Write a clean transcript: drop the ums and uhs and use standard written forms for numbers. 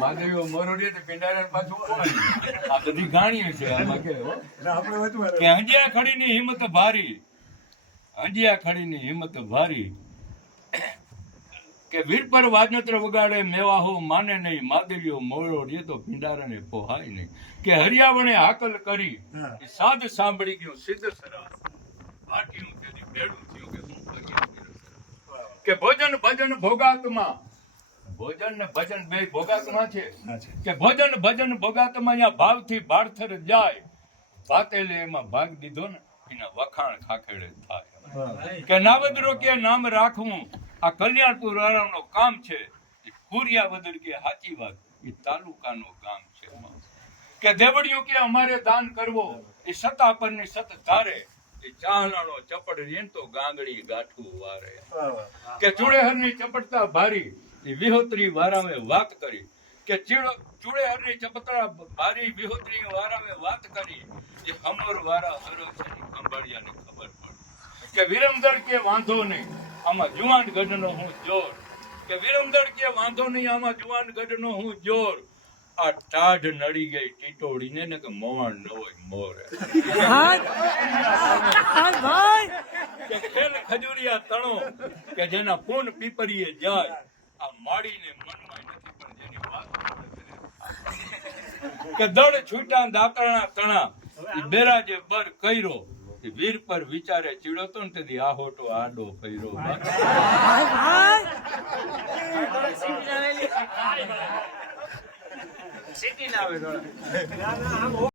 માધવીઓ મરોડીએ તો પિંડારા પાછું આ બધી ગાણીઓ છે આમાં કે હંજિયા ખડીની હિંમત ભારી, હંજિયા ખડીની હિંમત ભારી કે વીર પર વાજનત્ર વગાડે મેવાહો માને નહીં, માધવીઓ મોરોડીએ તો પિંડારાને પોહાય નહીં કે હરિયાવણે હાકલ કરી સાદ સાંભળી ગયો સિદ્ધ સરા વાટીનું તેની ભેડું થયું કે હું કે ભોજન ભજન ભોગાતમાં, ભોજન ને ભજન બે ભોગાતમાં છે કે ભોજન ભજન ભોગાતમાં અહીંયા ભાવથી બાળથર જાય વાતેલે એમાં ભાગ દીધો ને એના વખાણ ખાખેડે થાય કે નાવદરો કે નામ રાખવું આ કલ્યાણપુર વાળાનો કામ છે, કુરિયા વદર કે સાચી વાત એ તાલુકાનું કામ છે કે દેવડિયું કે અમારે દાન કરવો એ સતા પરની સત ધારે ચાહલાનો ચપડ રેન તો ગાંગડી ગાંઠું વારે કે ચુડેહરની ચપટતા ભારી એ વિહોત્રી વારામે વાત કરી કે ચુડેહરની ચપટતા ભારી વિહોત્રી વારામે વાત કરી એ હમર વારા હરસની ખંભાળિયાને ખબર પડી કે વિરમદળ કે વાંધો નહીં આમાં જુવાન ગઢનો હું જોર કે વિરમદળ કે વાંધો નહીં આમાં જુવાન ગઢનો હું જોર આ ટાઢ નડી ગઈ ટીટોડીને ને કે મોવાણ ન હોય મોર કે ખેલ ખજૂરિયા તણો કે જેના પૂન પીપરીએ જાય આ માડીને મનમાં નથી પણ જેની વાત કે દળ છૂટા દાતરણા તણા બેરાજે બર કઈરો વીર પર વિચારે ચીડોતો ને તેથી આહોટો આડો ફર્યો સિટી ના આવે